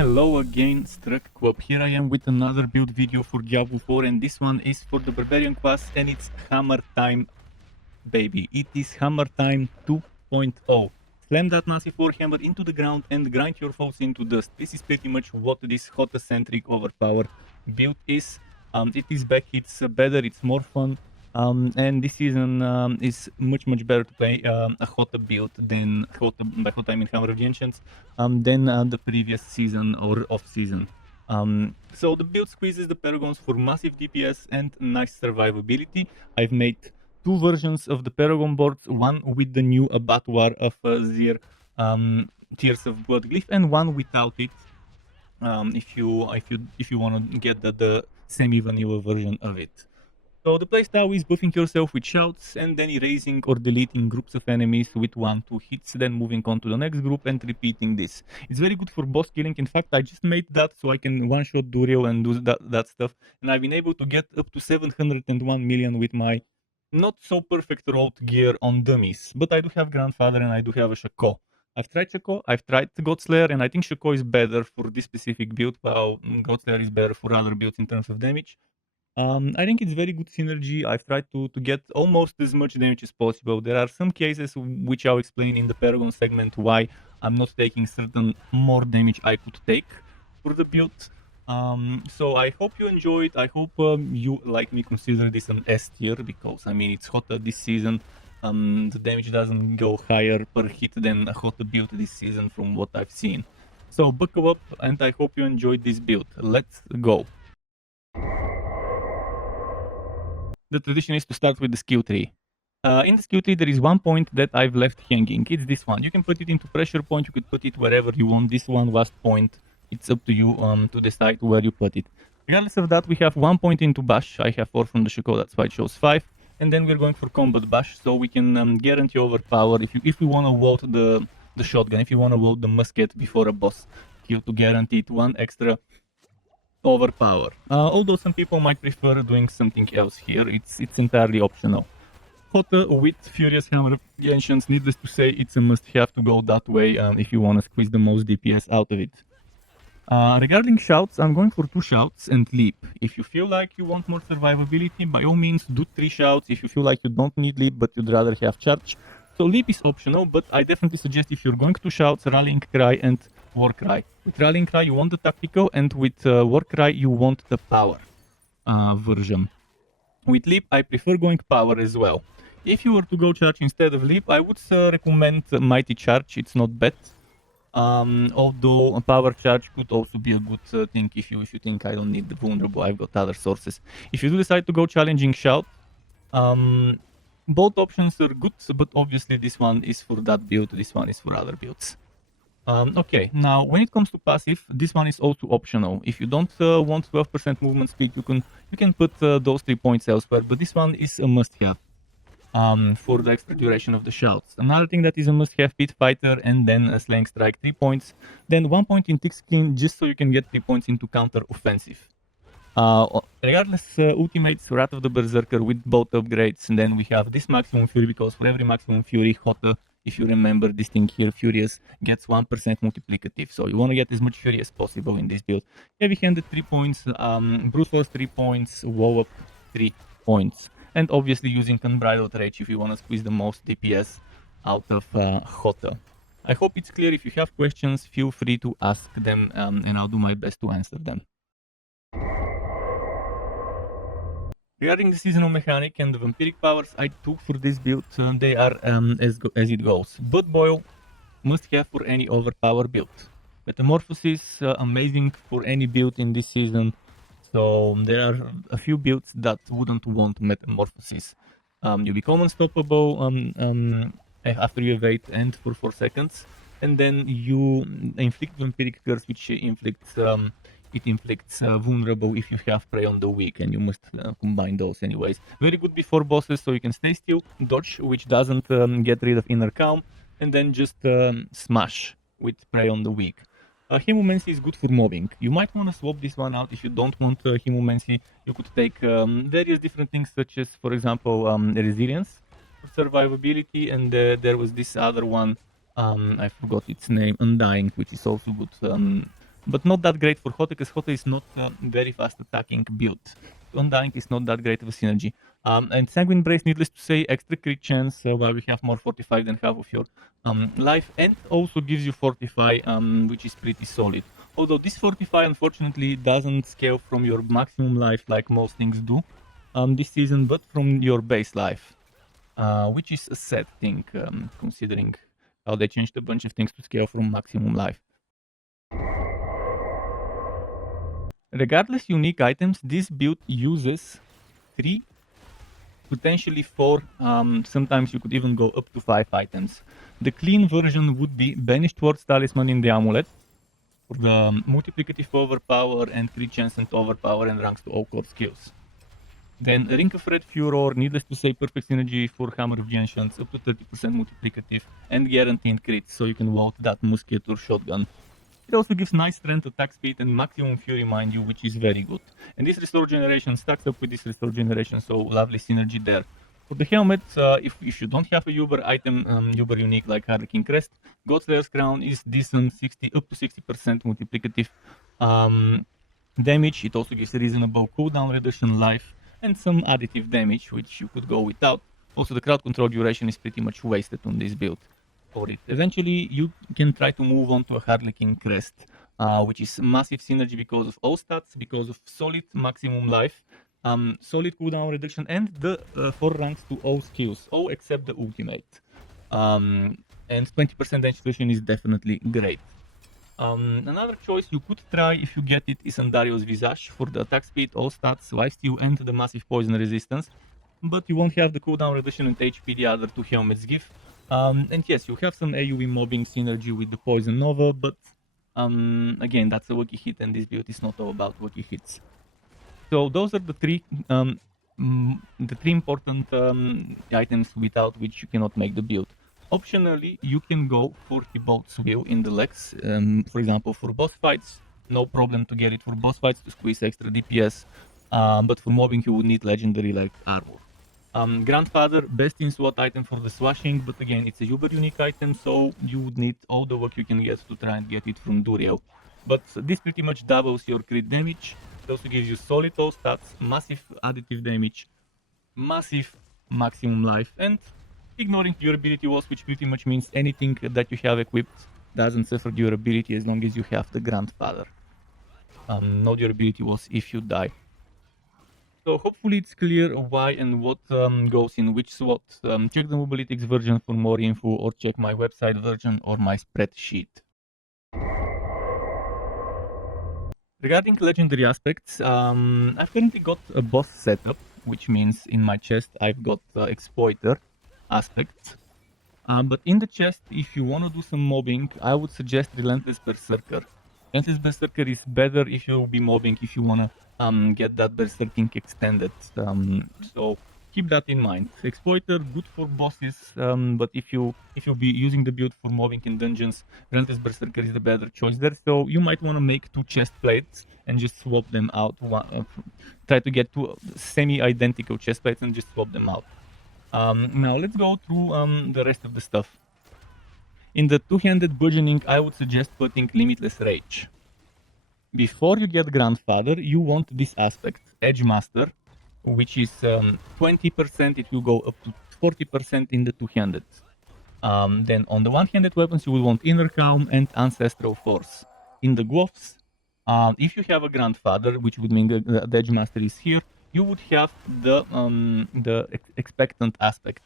Hello again, Struck Quop. Here I am with another build video for Diablo 4, and this one is for the Barbarian class, and it's Hammer Time, baby. It is Hammer Time 2.0. Slam that massive warhammer into the ground and grind your foes into dust. This is pretty much what this Hota-centric overpower build is. It is back, it's better, it's more fun. And this season is much better to play a Hota build than Hota, by Hota I mean Hammer of the Ancients, than the previous season or off-season. So the build squeezes the Paragons for massive DPS and nice survivability. I've made two versions of the Paragon boards, one with the new abattoir of Zir Tears of Blood Glyph, and one without it. If you want to get the semi-vanilla version of it. So the playstyle is buffing yourself with shouts and then erasing or deleting groups of enemies with 1-2 hits, then moving on to the next group and repeating this. It's very good for boss killing. In fact, I just made that so I can one-shot Duriel and do that stuff. And I've been able to get up to 701 million with my not so perfect rolled gear on dummies. But I do have Grandfather and I do have a Shaco. I've tried Shaco, I've tried Godslayer, and I think Shaco is better for this specific build, while Godslayer is better for other builds in terms of damage. I think it's very good synergy. I've tried to get almost as much damage as possible. There are some cases which I'll explain in the Paragon segment why I'm not taking certain more damage I could take for the build. So I hope you enjoyed. I hope you, like me, consider this an S tier, because I mean it's Hota this season. The damage doesn't go higher per hit than a Hota build this season from what I've seen. So buckle up and I hope you enjoyed this build. Let's go. The tradition is to start with the skill tree. In the skill tree, there is one point that I've left hanging. It's this one. You can put it into pressure point. You could put it wherever you want. This one last point, it's up to you to decide where you put it. Regardless of that, we have 1 point into bash. I have 4 from the Shaco, that's why it shows 5. And then we're going for combat bash, so we can guarantee overpower. If we want to load the shotgun, if you want to load the musket before a boss kill to guarantee it 1 extra overpower. Although some people might prefer doing something else here, it's entirely optional. Hota with Furious Hammer of the Ancients, needless to say, it's a must-have to go that way if you want to squeeze the most DPS out of it. Regarding shouts, I'm going for 2 shouts and leap. If you feel like you want more survivability, by all means do 3 shouts. If you feel like you don't need leap but you'd rather have charge, so leap is optional, but I definitely suggest if you're going to shouts, Rallying Cry and War Cry. With Rallying Cry you want the tactical, and with War Cry you want the power version. With leap I prefer going power as well. If you were to go charge instead of leap, I would recommend Mighty Charge, it's not bad. Although a power charge could also be a good thing if you think I don't need the vulnerable, I've got other sources. If you do decide to go challenging shout, both options are good, but obviously this one is for that build, this one is for other builds. Okay, now when it comes to passive, this one is also optional. If you don't want 12% movement speed, you can put those 3 points elsewhere, but this one is a must-have for the extra duration of the shouts. Another thing that is a must-have, Pit Fighter and then a Slaying Strike 3 points, then 1 point in Thick Skin just so you can get 3 points into counter offensive. Regardless, ultimates, Wrath of the Berserker with both upgrades, and then we have this Maximum Fury, because for every Maximum Fury, Hota, if you remember this thing here, Furious, gets 1% multiplicative, so you want to get as much Fury as possible in this build. Heavy-handed 3 points, Brute Force 3 points, Woe Up 3 points, and obviously using Unbridled Rage if you want to squeeze the most DPS out of Hota. I hope it's clear. If you have questions, feel free to ask them, and I'll do my best to answer them. Regarding the seasonal mechanic and the vampiric powers I took for this build, they are as it goes. Blood Boil, must have for any overpower build. Metamorphosis, amazing for any build in this season. So there are a few builds that wouldn't want Metamorphosis. You become unstoppable after you evade and for 4 seconds. And then you inflict Vampiric Curse, which inflicts vulnerable if you have prey on the weak, and you must combine those anyways. Very good before bosses, so you can stay still, dodge, which doesn't get rid of inner calm, and then just smash with prey on the weak. Hemomancy is good for mobbing. You might want to swap this one out if you don't want Hemomancy. You could take various different things, such as, for example, Resilience for survivability, and there was this other one, I forgot its name, Undying, which is also good but not that great for Hote, because Hote is not very fast attacking build. Undying is not that great of a synergy. And Sanguine Brace, needless to say, extra crit chance, while we have more Fortify than half of your life, and also gives you Fortify, which is pretty solid. Although this Fortify, unfortunately, doesn't scale from your maximum life like most things do this season, but from your base life, which is a sad thing, considering how they changed a bunch of things to scale from maximum life. Regardless unique items, this build uses 3, potentially 4, sometimes you could even go up to 5 items. The clean version would be Banished Ward's Talisman in the Amulet, for the multiplicative overpower and crit chance and overpower and ranks to all core skills. Then Ring of Red Furor, needless to say, perfect synergy for Hammer of the Ancients, up to 30% multiplicative and guaranteed crit, so you can vault that musket or shotgun. It also gives nice strength, attack speed, and maximum fury, mind you, which is very good. And this restore generation stacks up with this restore generation, so lovely synergy there. For the helmet, if you don't have a Uber item, Uber unique like Harlequin Crest, Godslayer's Crown is decent, up to 60% multiplicative damage. It also gives a reasonable cooldown reduction, life, and some additive damage, which you could go without. Also, the crowd control duration is pretty much wasted on this build. For it. Eventually, you can try to move on to a Harlequin Crest, which is massive synergy because of all stats, because of solid maximum life, solid cooldown reduction, and the 4 ranks to all skills, all except the ultimate. And 20% damage reduction is definitely great. Another choice you could try if you get it is Andario's Visage for the attack speed, all stats, lifesteal, and the massive poison resistance. But you won't have the cooldown reduction and HP the other 2 helmets give. And yes, you have some AoE mobbing synergy with the Poison Nova, but again, that's a lucky hit, and this build is not all about lucky hits. So those are the 3 important items without which you cannot make the build. Optionally, you can go for Thibault's Will in the legs, for example, for boss fights. No problem to get it for boss fights to squeeze extra DPS, but for mobbing you would need legendary like armor. Grandfather, best in SWAT item for the swashing, but again, it's a Uber unique item, so you would need all the work you can get to try and get it from Duriel. But this pretty much doubles your crit damage. It also gives you solid all stats, massive additive damage, massive maximum life, and ignoring durability walls, which pretty much means anything that you have equipped doesn't suffer durability as long as you have the Grandfather. No durability walls if you die. So hopefully it's clear why and what goes in which slot. Check the Mobalytics version for more info, or check my website version or my spreadsheet. Regarding legendary aspects, I've currently got a boss setup, which means in my chest I've got Exploiter aspects. But in the chest, if you want to do some mobbing, I would suggest Relentless Berserker. Relentless Berserker is better if you'll be mobbing, if you want to get that berserking extended, so keep that in mind. Exploiter, good for bosses, but if you'll be using the build for mobbing in dungeons, Relentless Berserker is the better choice there. So you might want to make 2 chest plates and just swap them out. Try to get 2 semi-identical chest plates and just swap them out. Now let's go through the rest of the stuff. In the 2-handed bludgeoning, I would suggest putting Limitless Rage. Before you get Grandfather, you want this aspect, Edge Master, which is 20%, it will go up to 40% in the 2-handed. Then on the 1-handed weapons, you will want Inner Calm and Ancestral Force. In the gloves, if you have a Grandfather, which would mean the Edge Master is here, you would have the Expectant aspect.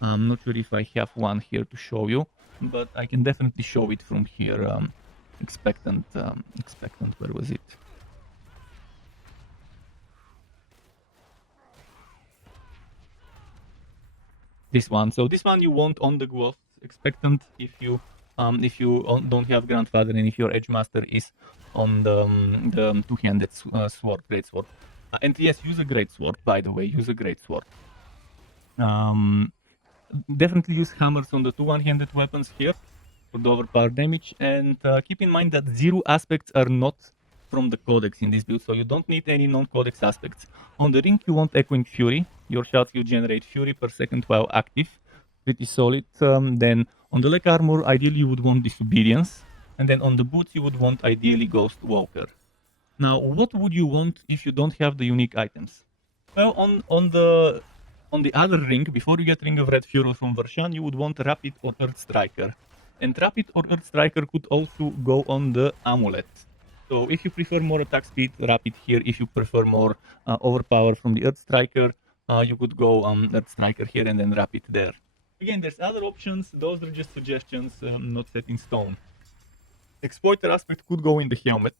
I'm not sure if I have one here to show you, but I can definitely show it from here. Expectant, where was it? This one. So this one you want on the gloves. Expectant if you don't have Grandfather and if your Edge Master is on the 2-handed sword, Great Sword. And yes, use a Great Sword, by the way, use a Great Sword. Definitely use hammers on the 2 1-handed weapons here for the overpower damage, and keep in mind that 0 aspects are not from the codex in this build, so you don't need any non-codex aspects. On the ring you want Echoing Fury, your shots will generate fury per second while active, pretty solid. Then on the leg armor, ideally you would want Disobedience, And then on the boots, you would want ideally Ghost Walker. Now, what would you want if you don't have the unique items? Well, on the other ring, before you get Ring of Red Fury from Varshan, you would want Rapid or Earth Striker. And Rapid or Earth Striker could also go on the amulet. So if you prefer more attack speed, Rapid here. If you prefer more overpower from the Earth Striker, you could go on Earth Striker here and then Rapid there. Again, there's other options. Those are just suggestions, not set in stone. Exploiter aspect could go in the helmet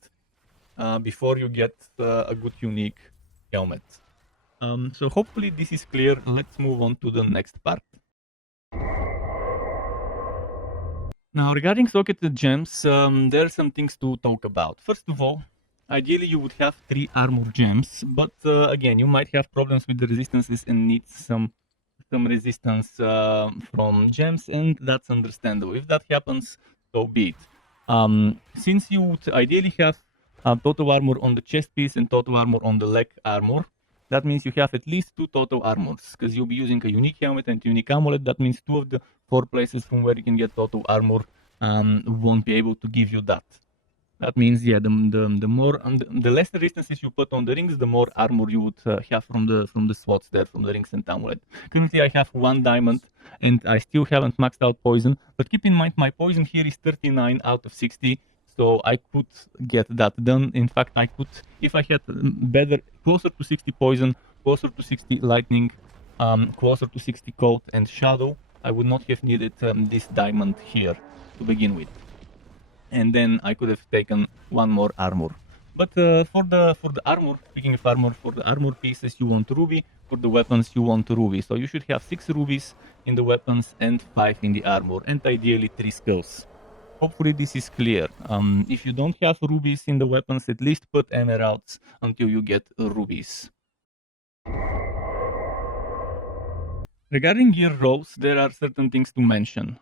before you get a good unique helmet. So hopefully this is clear. Let's move on to the next part. Now, regarding socketed gems, there are some things to talk about. First of all, ideally you would have 3 armor gems, but again, you might have problems with the resistances and need some resistance from gems, and that's understandable. If that happens, so be it. Since you would ideally have total armor on the chest piece and total armor on the leg armor, that means you have at least 2 total armors, because you'll be using a unique helmet and unique amulet. That means 2 of the 4 places from where you can get total armor won't be able to give you that. That means, yeah, the less resistances you put on the rings, the more armor you would have from the slots there, from the rings and amulet. Currently, I have 1 diamond, and I still haven't maxed out poison. But keep in mind, my poison here is 39 out of 60, so I could get that done. In fact, I could, if I had closer to 60 poison, closer to 60 lightning, closer to 60 cold and shadow, I would not have needed this diamond here to begin with. And then I could have taken 1 more armor. But for the armor, speaking of armor, for the armor pieces you want ruby, for the weapons you want ruby. So you should have 6 rubies in the weapons and 5 in the armor, and ideally 3 skulls. Hopefully this is clear. If you don't have rubies in the weapons, at least put emeralds until you get rubies. Regarding gear rows, there are certain things to mention.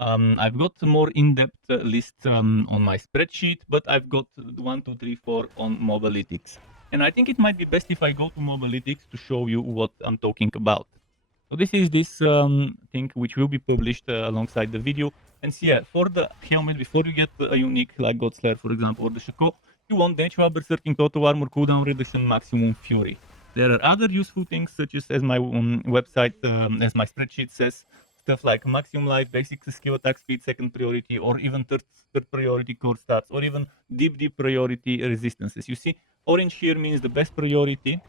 I've got a more in-depth list on my spreadsheet, but I've got 1, 2, 3, 4 on Mobalytics. And I think it might be best if I go to Mobalytics to show you what I'm talking about. So this is this thing which will be published alongside the video. And so yeah, for the helmet, before you get a unique like Godslayer, for example, or the Shako, you want Natural Berserking, Total Armor, Cooldown Reduction, Maximum Fury. There are other useful things, such as my website, as my spreadsheet says, stuff like maximum life, basic skill attack speed, second priority, or even third priority core stats, or even deep priority resistances. You see, orange here means the best priority,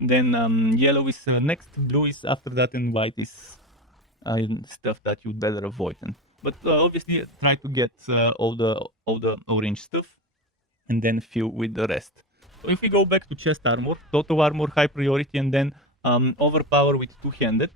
then yellow is next, blue is after that, and white is stuff that you'd better avoid. But obviously try to get all the orange stuff and then fill with the rest. So if we go back to chest armor, total armor, high priority, and then overpower with 2-handed.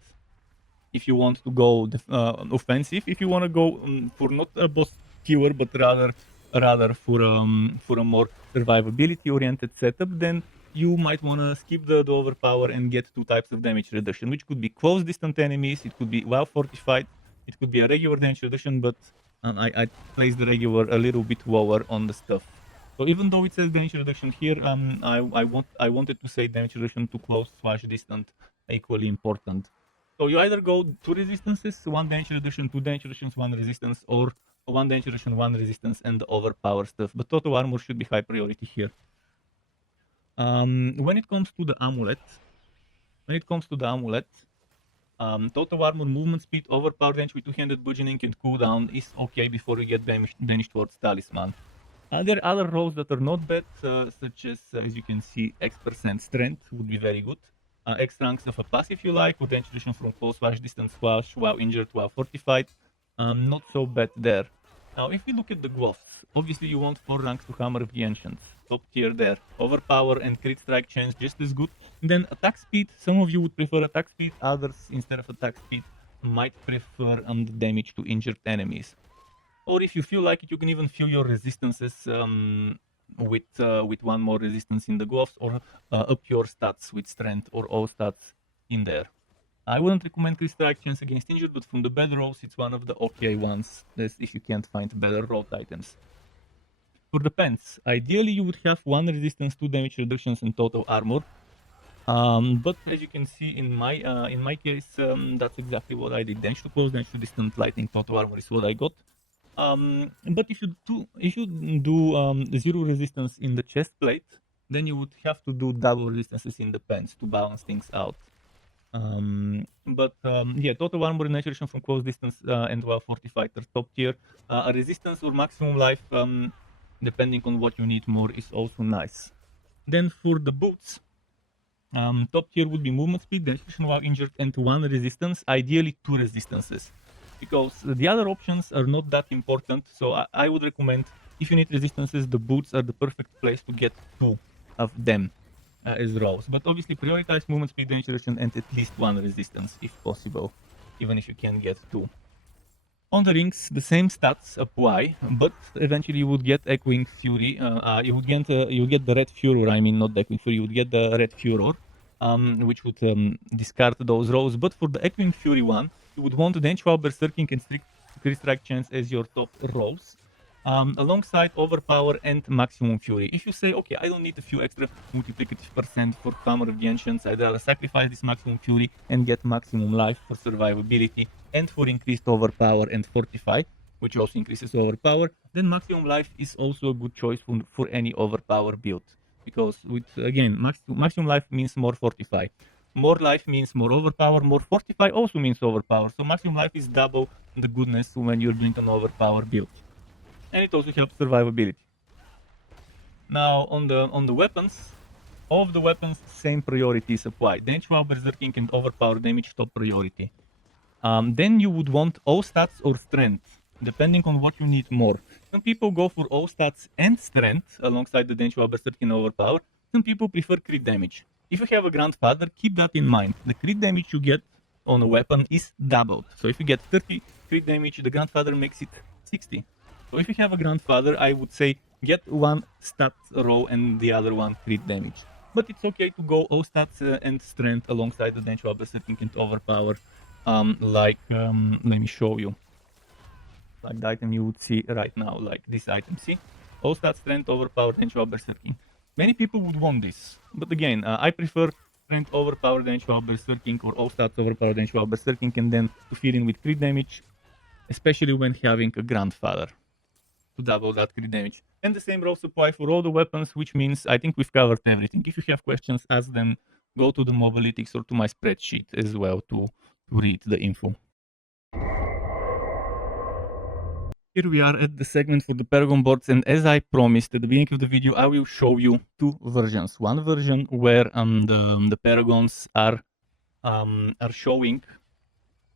If you want to go offensive, if you want to go for not a boss killer, but rather for a more survivability oriented setup, then you might want to skip the overpower and get 2 types of damage reduction, which could be close distant enemies, it could be well fortified, it could be a regular damage reduction, but I placed the regular a little bit lower on the stuff. So even though it says damage reduction here, I wanted to say damage reduction to close / distant, equally important. So you either go 2 resistances, 1 damage reduction, 2 damage reductions, 1 resistance, or 1 damage reduction, 1 resistance, and the overpower stuff. But total armor should be high priority here. When it comes to the amulet, total armor, movement speed, overpower range with 2-handed bludgeoning, and cooldown is okay before you get damage towards talisman. There are other rolls that are not bad, such as you can see, X% strength would be very good. X ranks of a pass if you like, or damage reduction from close / distance / while injured, while fortified. Not so bad there. Now, if we look at the gloves, obviously you want 4 ranks to Hammer of the Ancients. Top tier there. Overpower and crit strike chance just as good. And then attack speed, some of you would prefer attack speed, others instead of attack speed might prefer the damage to injured enemies. Or if you feel like it, you can even fill your resistances with 1 more resistance in the gloves, or up your stats with strength or all stats in there. I wouldn't recommend crit strike chance against injured, but from the bad rolls, it's one of the okay ones, if you can't find better rolled items. For the pants, ideally you would have 1 resistance, 2 damage reductions, and total armor. But as you can see in my case, that's exactly what I did. Damage to close, damage to distant, lightning, total armor is what I got. But if you do 0 resistance in the chest plate, then you would have to do double resistances in the pants to balance things out. Yeah, total armor and penetration from close distance and while 40 fighter top tier. A resistance or maximum life, depending on what you need more, is also nice. Then for the boots, top tier would be movement speed, penetration while injured, and 1 resistance, ideally 2 resistances. Because the other options are not that important, so I would recommend, if you need resistances, the boots are the perfect place to get 2 of them as rolls. But obviously prioritize movement speed, penetration, and at least 1 resistance if possible, even if you can get 2. On the rings, the same stats apply, but eventually you would get Echoing Fury. You would get the Red Furor. I mean, not the Echoing Fury. You would get the Red Furor, which would discard those rolls. But for the Echoing Fury one, you would want the Denchwall, Berserking, and Crit Strike chance as your top rolls, alongside Overpower and Maximum Fury. If you say, okay, I don't need a few extra multiplicative percent for Hammer of the Ancients, I'd rather sacrifice this Maximum Fury and get Maximum Life for survivability and for increased Overpower and Fortify, which also increases Overpower, then Maximum Life is also a good choice for any Overpower build. Because with, again, Maximum Life means more Fortify. More life means more overpower, more fortify also means overpower. So maximum life is double the goodness when you're doing an overpower build. And it also helps survivability. Now on the weapons, all of the weapons, same priorities apply. Denchwall, Berserking, and overpower damage top priority. Then you would want all stats or strength, depending on what you need more. Some people go for all stats and strength alongside the Denchwall, Berserking, and overpower. Some people prefer crit damage. If you have a grandfather, keep that in mind. The crit damage you get on a weapon is doubled. So if you get 30 crit damage, the grandfather makes it 60. So if you have a grandfather, I would say get one stat roll and the other one crit damage. But it's okay to go all stats and strength alongside the Denchwall, Berserking, and overpower. Let me show you. Like the item you would see right now, like this item, see? All stats, strength, overpower, Denchwall, Berserking. Many people would want this, but again, I prefer strength, overpower, Denchwall, Berserking, or all stats, overpower, Denchwall, Berserking, and then to fill in with crit damage, especially when having a grandfather, to double that crit damage. And the same rules apply for all the weapons, which means I think we've covered everything. If you have questions, ask them, go to the Mobalytics or to my spreadsheet as well to read the info. Here we are at the segment for the Paragon boards, and as I promised at the beginning of the video, I will show you 2 versions. One version where the Paragons are showing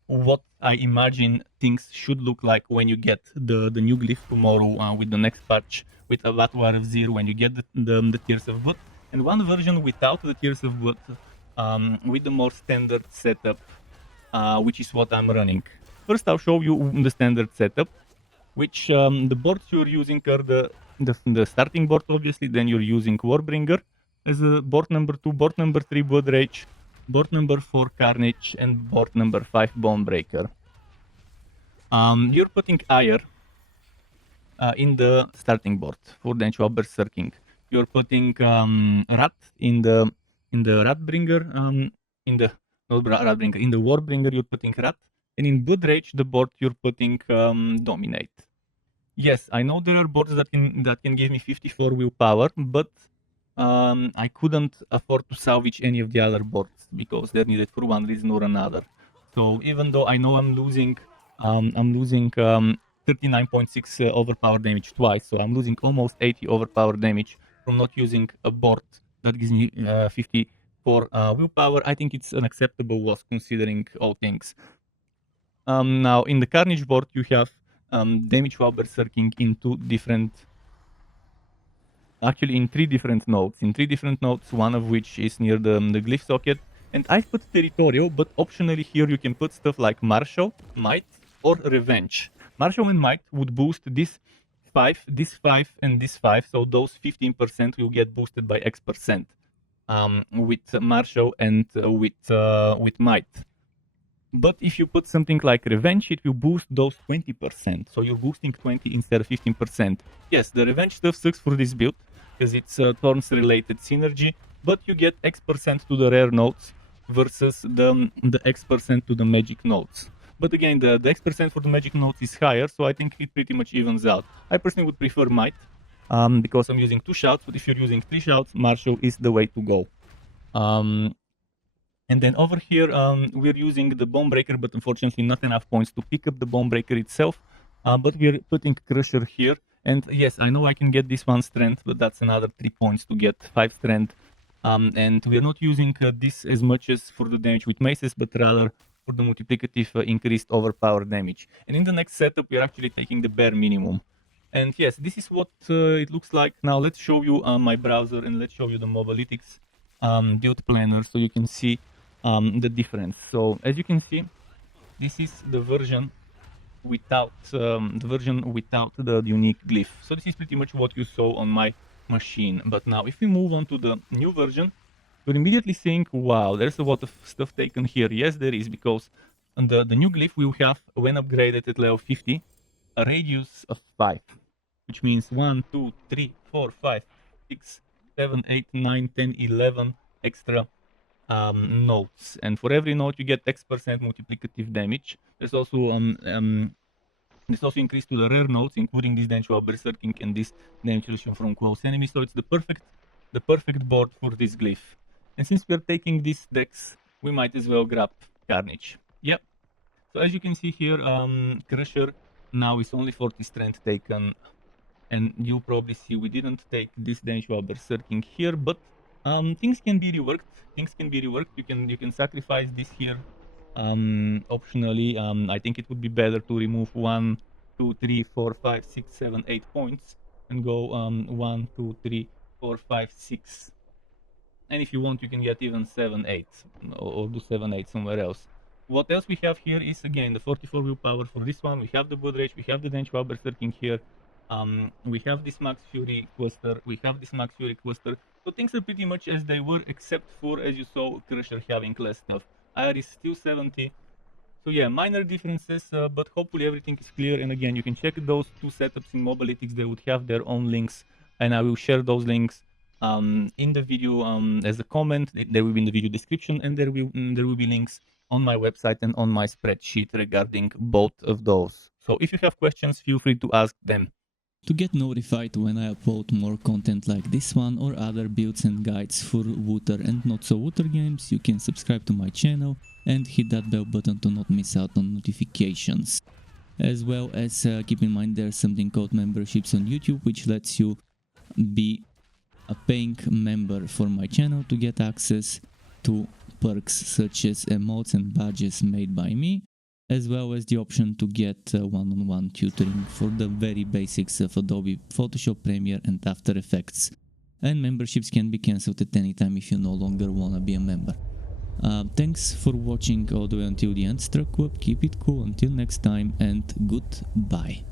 what I imagine things should look like when you get the new glyph tomorrow with the next patch with a Battle of Zero, when you get the Tears of Blood, and one version without the Tears of Blood with the more standard setup, which is what I'm running. First, I'll show you the standard setup, which the boards you're using are the starting board, obviously. Then you're using Warbringer as a board number 2, board number 3 Blood Rage, board number 4 Carnage, and board number 5 Bonebreaker. You're putting Ire in the starting board for Denchwall, Berserking. You're putting Rat in the Ratbringer, in the Warbringer you're putting Rat, and in Blood Rage the board you're putting Dominate. Yes, I know there are boards that can give me 54 willpower, but I couldn't afford to salvage any of the other boards because they're needed for one reason or another. So even though I know I'm losing 39.6 overpower damage twice, so I'm losing almost 80 overpower damage from not using a board that gives me 54 willpower. I think it's an acceptable loss considering all things. Now in the Carnage board you have damage while berserking in in 3 different nodes. In 3 different nodes, one of which is near the glyph socket. And I've put Territorial, but optionally here you can put stuff like Martial, Might, or Revenge. Martial and Might would boost this 5, this 5, and this 5, so those 15% will get boosted by X% with Martial and with Might. But if you put something like Revenge, it will boost those 20%. So you're boosting 20 instead of 15%. Yes, the Revenge stuff sucks for this build, because it's Thorns related synergy, but you get X% to the rare nodes versus the X% to the magic nodes. But again, the X% for the magic notes is higher, so I think it pretty much evens out. I personally would prefer might, because I'm using 2 shouts, but if you're using 3 shouts, martial is the way to go. And then over here, we're using the Bone Breaker, but unfortunately not enough points to pick up the Bone Breaker itself. But we're putting Crusher here. And yes, I know I can get this 1 strength, but that's another 3 points to get 5 strength. And we're not using this as much as for the damage with maces, but rather for the multiplicative increased overpower damage. And in the next setup, we're actually taking the bare minimum. And yes, this is what it looks like. Now let's show you my browser and let's show you the Mobalytics build planner so you can see the difference. So as you can see, this is the version without the unique glyph. So this is pretty much what you saw on my machine. But now if we move on to the new version, you're immediately saying, wow, there's a lot of stuff taken here. Yes, there is, because on the new glyph we will have, when upgraded at level 50, a radius of 5, which means 1, 2, 3, 4, 5, 6, 7, 8, 9, 10, 11 extra nodes, and for every node you get X% multiplicative damage. There's also increase to the rare nodes, including this damage while berserking and this damage reduction from close enemies. So it's the perfect board for this glyph. And since we're taking this dex, we might as well grab Carnage. Yep. So as you can see here, Crusher now is only 40 strength taken, and you'll probably see we didn't take this damage while berserking here, but things can be reworked. You can sacrifice this here optionally. I think it would be better to remove 1, 2, 3, 4, 5, 6, 7, 8 points and go 1, 2, 3, 4, 5, 6. And if you want, you can get even 7, 8 or do 7, 8 somewhere else. What else we have here is again the 44 willpower for this one. We have the Blood Rage, we have the damage while berserking here. We have this Max Fury cluster, so things are pretty much as they were, except for, as you saw, Crusher having less stuff. IR is still 70, so yeah, minor differences, but hopefully everything is clear. And again, you can check those 2 setups in Mobalytics. They would have their own links, and I will share those links in the video as a comment. They will be in the video description, and there will be links on my website and on my spreadsheet regarding both of those. So if you have questions, feel free to ask them. To get notified when I upload more content like this one or other builds and guides for Wooter and not so Wooter games, you can subscribe to my channel and hit that bell button to not miss out on notifications. As well as keep in mind there's something called memberships on YouTube, which lets you be a paying member for my channel to get access to perks such as emotes and badges made by me, as well as the option to get one-on-one tutoring for the very basics of Adobe Photoshop, Premiere and After Effects. And memberships can be cancelled at any time if you no longer wanna be a member. Thanks for watching all the way until the end, Struck Web. Keep it cool until next time, and goodbye.